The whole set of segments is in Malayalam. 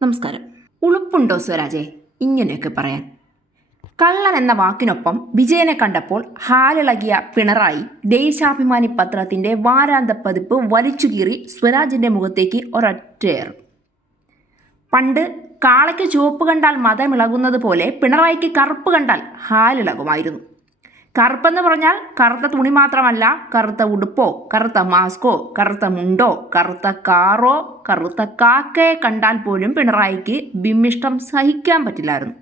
നമസ്കാരം. ഉളുപ്പുണ്ടോ സ്വരാജെ ഇങ്ങനെയൊക്കെ പറയാൻ? കള്ളൻ എന്ന വാക്കിനൊപ്പം വിജയനെ കണ്ടപ്പോൾ ഹാലിളകിയ പിണറായി ദേശാഭിമാനി പത്രത്തിന്റെ വാരാന്ത പതിപ്പ് വലിച്ചുകീറി സ്വരാജിന്റെ മുഖത്തേക്ക് ഒരൊറ്റയേർ. പണ്ട് കാളയ്ക്ക് ചുവപ്പ് കണ്ടാൽ മതമിളകുന്നത് പോലെ പിണറായിക്ക് കറുപ്പ് കണ്ടാൽ ഹാലിളകുമായിരുന്നു. കറുപ്പെന്ന് പറഞ്ഞാൽ കറുത്ത തുണി മാത്രമല്ല, കറുത്ത ഉടുപ്പോ, കറുത്ത മാസ്കോ, കറുത്ത മുണ്ടോ, കറുത്ത കാറോ, കറുത്ത കാക്കയെ കണ്ടാൽ പോലും പിണറായിക്ക് വിമ്മിഷ്ടം സഹിക്കാൻ പറ്റില്ലായിരുന്നു.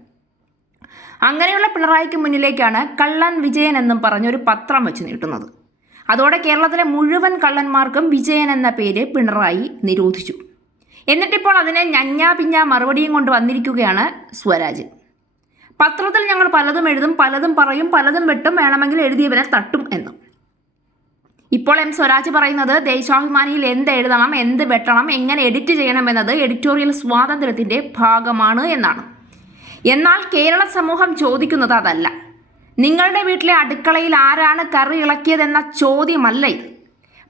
അങ്ങനെയുള്ള പിണറായിക്ക് മുന്നിലേക്കാണ് കള്ളൻ വിജയൻ എന്നും പറഞ്ഞൊരു പത്രം വെച്ച് നീട്ടുന്നത്. അതോടെ കേരളത്തിലെ മുഴുവൻ കള്ളന്മാർക്കും വിജയൻ എന്ന പേര് പിണറായി നിരോധിച്ചു. എന്നിട്ടിപ്പോൾ അതിനെ ഞഞ്ഞാ പിഞ്ഞാ മറുപടിയും കൊണ്ട് വന്നിരിക്കുകയാണ് സ്വരാജ്. പത്രത്തിൽ ഞങ്ങൾ പലതും എഴുതും, പലതും പറയും, പലതും വെട്ടും, വേണമെങ്കിൽ എഴുതിയവരെ തട്ടും എന്നും. ഇപ്പോൾ സ്വരാജ് പറയുന്നത് ദേശാഭിമാനിയിൽ എന്ത് എഴുതണം, എന്ത് വെട്ടണം, എങ്ങനെ എഡിറ്റ് ചെയ്യണം എന്നത് എഡിറ്റോറിയൽ സ്വാതന്ത്ര്യത്തിൻ്റെ ഭാഗമാണ് എന്നാണ്. എന്നാൽ കേരള സമൂഹം ചോദിക്കുന്നത് അതല്ല. നിങ്ങളുടെ വീട്ടിലെ അടുക്കളയിൽ ആരാണ് കറി ഇളക്കിയതെന്ന ചോദ്യമല്ല ഇത്.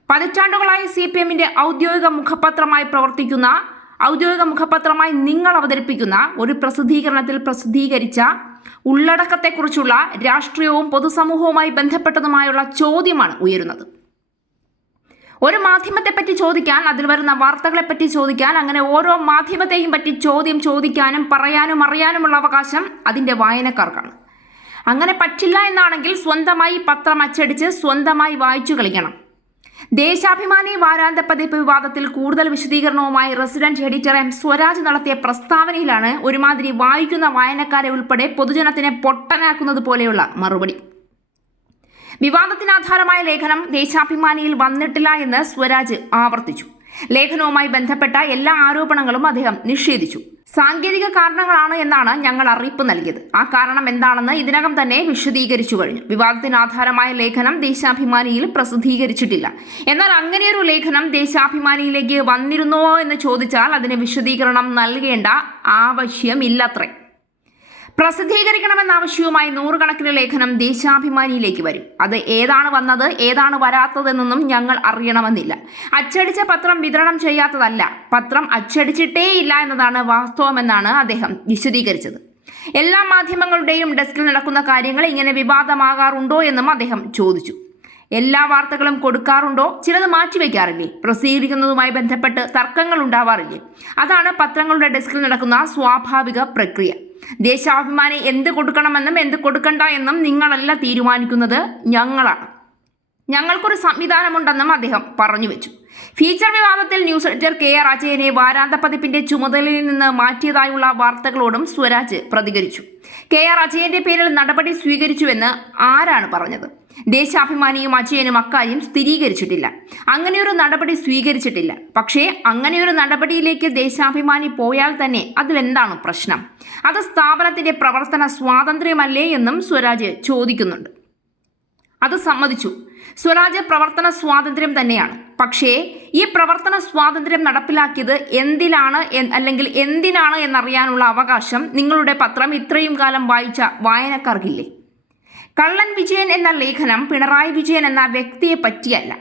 പതിറ്റാണ്ടുകളായി CPMന്റെ ഔദ്യോഗിക മുഖപത്രമായി നിങ്ങൾ അവതരിപ്പിക്കുന്ന ഒരു പ്രസിദ്ധീകരണത്തിൽ പ്രസിദ്ധീകരിച്ച ഉള്ളടക്കത്തെക്കുറിച്ചുള്ള രാഷ്ട്രീയവും പൊതുസമൂഹവുമായി ബന്ധപ്പെട്ടതുമായുള്ള ചോദ്യമാണ് ഉയരുന്നത്. ഒരു മാധ്യമത്തെപ്പറ്റി ചോദിക്കാൻ, അതിൽ വരുന്ന വാർത്തകളെപ്പറ്റി ചോദിക്കാൻ, അങ്ങനെ ഓരോ മാധ്യമത്തെയും പറ്റി ചോദ്യം ചോദിക്കാനും പറയാനും അറിയാനുമുള്ള അവകാശം അതിൻ്റെ വായനക്കാർക്കാണ്. അങ്ങനെ പറ്റില്ല എന്നാണെങ്കിൽ സ്വന്തമായി പത്രം അച്ചടിച്ച് സ്വന്തമായി വായിച്ചു കളിക്കണം. ദേശാഭിമാനി വാരാന്ത പതിപ്പ് വിവാദത്തിൽ കൂടുതൽ വിശദീകരണവുമായി റെസിഡന്റ് എഡിറ്റർ സ്വരാജ് നടത്തിയ പ്രസ്താവനയിലാണ് ഒരുമാതിരി വായിക്കുന്ന വായനക്കാരെ ഉൾപ്പെടെ പൊതുജനത്തിനെ പൊട്ടനാക്കുന്നത് പോലെയുള്ള മറുപടി. വിവാദത്തിനാധാരമായ ലേഖനം ദേശാഭിമാനിയിൽ വന്നിട്ടില്ല എന്ന് സ്വരാജ് ആവർത്തിച്ചു. ലേഖനവുമായി ബന്ധപ്പെട്ട എല്ലാ ആരോപണങ്ങളും അദ്ദേഹം നിഷേധിച്ചു. സാങ്കേതിക കാരണങ്ങളാണ് എന്നാണ് ഞങ്ങൾ അറിയിപ്പ് നൽകിയത്. ആ കാരണം എന്താണെന്ന് ഇതിനകം തന്നെ വിശദീകരിച്ചു കഴിഞ്ഞു. വിവാദത്തിനാധാരമായ ലേഖനം ദേശാഭിമാനിയിൽ പ്രസിദ്ധീകരിച്ചിട്ടില്ല. എന്നാൽ അങ്ങനെയൊരു ലേഖനം ദേശാഭിമാനിയിലേക്ക് വന്നിരുന്നോ എന്ന് ചോദിച്ചാൽ അതിന് വിശദീകരണം നൽകേണ്ട ആവശ്യമില്ലത്രേ. പ്രസിദ്ധീകരിക്കണമെന്ന ആവശ്യവുമായി നൂറുകണക്കിന് ലേഖനം ദേശാഭിമാനിയിലേക്ക് വരും. അത് ഏതാണ് വന്നത്, ഏതാണ് വരാത്തതെന്നൊന്നും ഞങ്ങൾ അറിയണമെന്നില്ല. അച്ചടിച്ച പത്രം വിതരണം ചെയ്യാത്തതല്ല, പത്രം അച്ചടിച്ചിട്ടേയില്ല എന്നതാണ് വാസ്തവമെന്നാണ് അദ്ദേഹം വിശദീകരിച്ചത്. എല്ലാ മാധ്യമങ്ങളുടെയും ഡെസ്കിൽ നടക്കുന്ന കാര്യങ്ങൾ ഇങ്ങനെ വിവാദമാകാറുണ്ടോ എന്നും അദ്ദേഹം ചോദിച്ചു. എല്ലാ വാർത്തകളും കൊടുക്കാറുണ്ടോ? ചിലത് മാറ്റിവെക്കാറില്ലേ? പ്രസിദ്ധീകരിക്കുന്നതുമായി ബന്ധപ്പെട്ട് തർക്കങ്ങൾ ഉണ്ടാവാറില്ലേ? അതാണ് പത്രങ്ങളുടെ ഡെസ്കിൽ നടക്കുന്ന സ്വാഭാവിക പ്രക്രിയ. ദേശാഭിമാനി എന്ത് കൊടുക്കണമെന്നും എന്ത് കൊടുക്കണ്ട എന്നും നിങ്ങളല്ല തീരുമാനിക്കുന്നത്, ഞങ്ങളാണ്. ഞങ്ങൾക്കൊരു സംവിധാനമുണ്ടെന്നും അദ്ദേഹം പറഞ്ഞു വെച്ചു. ഫീച്ചർ വിവാദത്തിൽ ന്യൂസ് എഡിറ്റർ KR അജയനെ വാരാന്ത പതിപ്പിന്റെ ചുമതലയിൽ നിന്ന് മാറ്റിയതായുള്ള വാർത്തകളോടും സ്വരാജ് പ്രതികരിച്ചു. KR അജയന്റെ പേരിൽ നടപടി സ്വീകരിച്ചുവെന്ന് ആരാണ് പറഞ്ഞത്? ദേശാഭിമാനിയും അജയനും അക്കാര്യം സ്ഥിരീകരിച്ചിട്ടില്ല. അങ്ങനെയൊരു നടപടി സ്വീകരിച്ചിട്ടില്ല. പക്ഷേ അങ്ങനെയൊരു നടപടിയിലേക്ക് ദേശാഭിമാനി പോയാൽ തന്നെ അതിലെന്താണ് പ്രശ്നം? അത് സ്ഥാപനത്തിന്റെ പ്രവർത്തന സ്വാതന്ത്ര്യമല്ലേ എന്നും സ്വരാജ് ചോദിക്കുന്നുണ്ട്. അത് സമ്മതിച്ചു. സ്വരാജ് പ്രവർത്തന സ്വാതന്ത്ര്യം തന്നെയാണ്. പക്ഷേ ഈ പ്രവർത്തന സ്വാതന്ത്ര്യം നടപ്പിലാക്കിയത് എന്തിനാണ് എന്നറിയാനുള്ള അവകാശം നിങ്ങളുടെ പത്രം ഇത്രയും കാലം വായിച്ച വായനക്കാർക്കില്ലേ? കള്ളൻ വിജയൻ എന്ന ലേഖനം പിണറായി വിജയൻ എന്ന വ്യക്തിയെ പറ്റിയല്ല.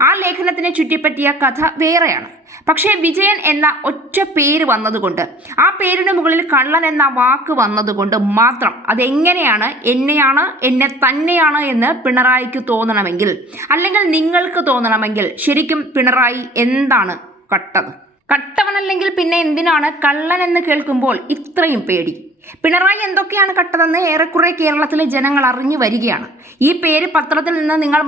ആ ലേഖനത്തിനെ ചുറ്റിപ്പറ്റിയ കഥ വേറെയാണ്. പക്ഷേ വിജയൻ എന്ന ഒറ്റ പേര് വന്നതുകൊണ്ട്, ആ പേരിന് മുകളിൽ കള്ളൻ എന്ന വാക്ക് വന്നതുകൊണ്ട് മാത്രം അതെങ്ങനെയാണ് എന്നെ തന്നെയാണ് എന്ന് പിണറായിക്ക് തോന്നണമെങ്കിൽ, അല്ലെങ്കിൽ നിങ്ങൾക്ക് തോന്നണമെങ്കിൽ, ശരിക്കും പിണറായി എന്താണ് കട്ടവനല്ലെങ്കിൽ പിന്നെ എന്തിനാണ് കള്ളൻ എന്ന് കേൾക്കുമ്പോൾ ഇത്രയും പേടി? പിണറായി എന്തൊക്കെയാണ് കട്ടതെന്ന് ഏറെക്കുറെ കേരളത്തിലെ ജനങ്ങൾ അറിഞ്ഞു വരികയാണ്. ഈ പേര് പത്രത്തിൽ നിന്ന് നിങ്ങൾ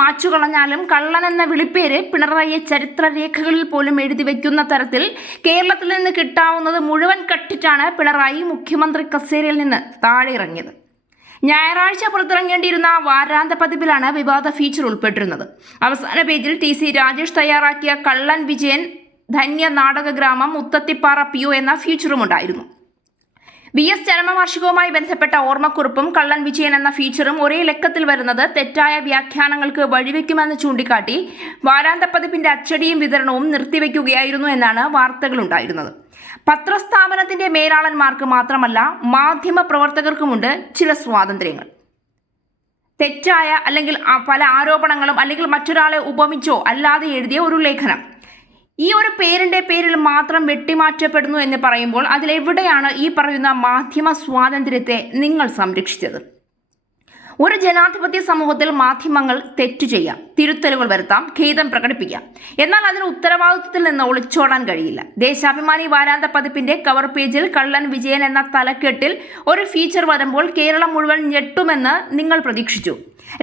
മാച്ചു കളഞ്ഞാലും കള്ളൻ എന്ന വിളിപ്പേര് പിണറായിയെ ചരിത്രരേഖകളിൽ പോലും എഴുതി വയ്ക്കുന്ന തരത്തിൽ കേരളത്തിൽ നിന്ന് കിട്ടാവുന്നത് മുഴുവൻ കട്ടിട്ടാണ് പിണറായി മുഖ്യമന്ത്രി കസേരയിൽ നിന്ന് താഴെ ഇറങ്ങിയത്. ഞായറാഴ്ച പുറത്തിറങ്ങേണ്ടിയിരുന്ന വാരാന്ത പതിപ്പിലാണ് വിവാദ ഫീച്ചർ ഉൾപ്പെട്ടിരുന്നത്. അവസാന പേജിൽ TC രാജേഷ് തയ്യാറാക്കിയ കള്ളൻ വിജയൻ ധന്യ നാടകഗ്രാമം മുത്തത്തിപ്പാറ PO എന്ന ഫീച്ചറും ഉണ്ടായിരുന്നു. VS ചരമവാർഷികവുമായി ബന്ധപ്പെട്ട ഓർമ്മക്കുറിപ്പും കള്ളൻ വിജയൻ എന്ന ഫീച്ചറും ഒരേ ലക്കത്തിൽ വരുന്നത് തെറ്റായ വ്യാഖ്യാനങ്ങൾക്ക് വഴിവെക്കുമെന്ന് ചൂണ്ടിക്കാട്ടി വാരാന്ത പതിപ്പിന്റെ അച്ചടിയും വിതരണവും നിർത്തിവെക്കുകയായിരുന്നു എന്നാണ് വാർത്തകളുണ്ടായിരുന്നത്. പത്രസ്ഥാപനത്തിന്റെ മേലാളന്മാർക്ക് മാത്രമല്ല, മാധ്യമ പ്രവർത്തകർക്കുമുണ്ട് ചില സ്വാതന്ത്ര്യങ്ങൾ. തെറ്റായ അല്ലെങ്കിൽ പല ആരോപണങ്ങളും അല്ലെങ്കിൽ മറ്റൊരാളെ ഉപമിച്ചോ അല്ലാതെ എഴുതിയ ഒരു ലേഖനം ഈ ഒരു പേരിന്റെ പേരിൽ മാത്രം വെട്ടിമാറ്റപ്പെടുന്നു എന്ന് പറയുമ്പോൾ അതിലെവിടെയാണ് ഈ പറയുന്ന മാധ്യമ സ്വാതന്ത്ര്യത്തെ നിങ്ങൾ സംരക്ഷിച്ചത്? ഒരു ജനാധിപത്യ സമൂഹത്തിൽ മാധ്യമങ്ങൾ തെറ്റു ചെയ്യാം, തിരുത്തലുകൾ വരുത്താം, ഖേദം പ്രകടിപ്പിക്കാം. എന്നാൽ അതിന് ഉത്തരവാദിത്വത്തിൽ നിന്ന് ഒളിച്ചോടാൻ കഴിയില്ല. ദേശാഭിമാനി വാരാന്ത പതിപ്പിന്റെ കവർ പേജിൽ കള്ളൻ വിജയൻ എന്ന തലക്കെട്ടിൽ ഒരു ഫീച്ചർ വരുമ്പോൾ കേരളം മുഴുവൻ ഞെട്ടുമെന്ന് നിങ്ങൾ പ്രതീക്ഷിച്ചു.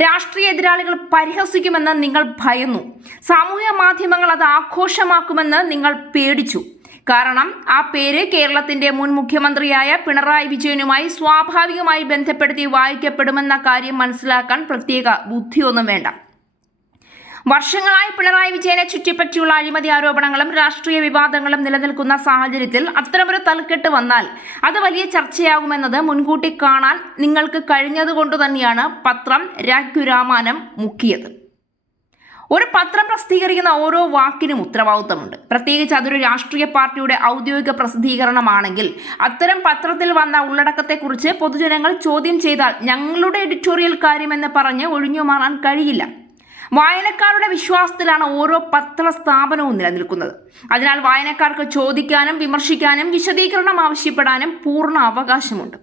രാഷ്ട്രീയ എതിരാളികൾ പരിഹസിക്കുമെന്ന് നിങ്ങൾ ഭയന്നു. സാമൂഹ്യ മാധ്യമങ്ങൾ അത് ആഘോഷമാക്കുമെന്ന് നിങ്ങൾ പേടിച്ചു. കാരണം ആ പേര് കേരളത്തിന്റെ മുൻ മുഖ്യമന്ത്രിയായ പിണറായി വിജയനുമായി സ്വാഭാവികമായി ബന്ധപ്പെടുത്തി വായിക്കപ്പെടുമെന്ന കാര്യം മനസ്സിലാക്കാൻ പ്രത്യേക ബുദ്ധിയൊന്നും വേണ്ട. വർഷങ്ങളായി പിണറായി വിജയനെ ചുറ്റിപ്പറ്റിയുള്ള അഴിമതി ആരോപണങ്ങളും രാഷ്ട്രീയ വിവാദങ്ങളും നിലനിൽക്കുന്ന സാഹചര്യത്തിൽ അത്തരമൊരു തലക്കെട്ട് വന്നാൽ അത് വലിയ ചർച്ചയാകുമെന്നത് മുൻകൂട്ടി കാണാൻ നിങ്ങൾക്ക് കഴിഞ്ഞതുകൊണ്ട് തന്നെയാണ് പത്രം രാഗ്യുരാമാനം മുക്കിയത്. ഒരു പത്രം പ്രസിദ്ധീകരിക്കുന്ന ഓരോ വാക്കിനും ഉത്തരവാദിത്വമുണ്ട്. പ്രത്യേകിച്ച് അതൊരു രാഷ്ട്രീയ പാർട്ടിയുടെ ഔദ്യോഗിക പ്രസിദ്ധീകരണമാണെങ്കിൽ അത്തരം പത്രത്തിൽ വന്ന ഉള്ളടക്കത്തെക്കുറിച്ച് പൊതുജനങ്ങൾ ചോദ്യം ചെയ്താൽ ഞങ്ങളുടെ എഡിറ്റോറിയൽ കാര്യമെന്ന് പറഞ്ഞ് ഒഴിഞ്ഞു മാറാൻ കഴിയില്ല. വായനക്കാരുടെ വിശ്വാസത്തിലാണ് ഓരോ പത്രസ്ഥാപനവും നിലനിൽക്കുന്നത്. അതിനാൽ വായനക്കാർക്ക് ചോദിക്കാനും വിമർശിക്കാനും വിശദീകരണം ആവശ്യപ്പെടാനും പൂർണ്ണ അവകാശമുണ്ട്.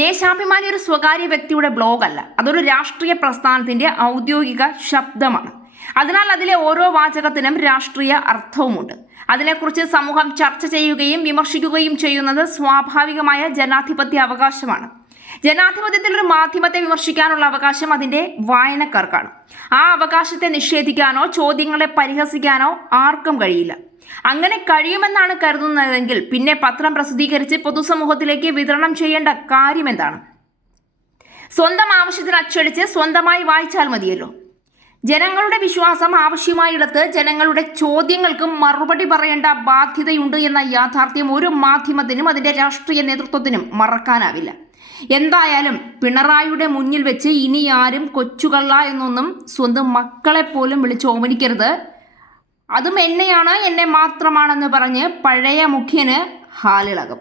ദേശാഭിമാനി ഒരു സ്വകാര്യ വ്യക്തിയുടെ ബ്ലോഗല്ല, അതൊരു രാഷ്ട്രീയ പ്രസ്ഥാനത്തിന്റെ ഔദ്യോഗിക ശബ്ദമാണ്. അതിനാൽ അതിലെ ഓരോ വാചകത്തിനും രാഷ്ട്രീയ അർത്ഥവുമുണ്ട്. അതിനെക്കുറിച്ച് സമൂഹം ചർച്ച ചെയ്യുകയും വിമർശിക്കുകയും ചെയ്യുന്നത് സ്വാഭാവികമായ ജനാധിപത്യ അവകാശമാണ്. ജനാധിപത്യത്തിൽ ഒരു മാധ്യമത്തെ വിമർശിക്കാനുള്ള അവകാശം അതിന്റെ വായനക്കാർക്കാണ്. ആ അവകാശത്തെ നിഷേധിക്കാനോ ചോദ്യങ്ങളെ പരിഹസിക്കാനോ ആർക്കും കഴിയില്ല. അങ്ങനെ കഴിയുമെന്നാണ് കരുതുന്നതെങ്കിൽ പിന്നെ പത്രം പ്രസിദ്ധീകരിച്ച് പൊതുസമൂഹത്തിലേക്ക് വിതരണം ചെയ്യേണ്ട കാര്യം എന്താണ്? സ്വന്തം ആവശ്യത്തിന് അച്ചടിച്ച് സ്വന്തമായി വായിച്ചാൽ മതിയല്ലോ. ജനങ്ങളുടെ വിശ്വാസം ആവശ്യമായിടത്ത് ജനങ്ങളുടെ ചോദ്യങ്ങൾക്ക് മറുപടി പറയേണ്ട ബാധ്യതയുണ്ട് എന്ന യാഥാർത്ഥ്യം ഒരു മാധ്യമത്തിനും അതിന്റെ രാഷ്ട്രീയ നേതൃത്വത്തിനും മറക്കാനാവില്ല. എന്തായാലും പിണറായിയുടെ മുന്നിൽ വെച്ച് ഇനി ആരും കൊച്ചുകള്ള എന്നൊന്നും സ്വന്തം മക്കളെ പോലും വിളിച്ച് ഓമനിക്കരുത്. അതും എന്നെയാണ്, എന്നെ മാത്രമാണെന്ന് പറഞ്ഞ് പഴയ മുഖ്യന് ഹാലിളകും.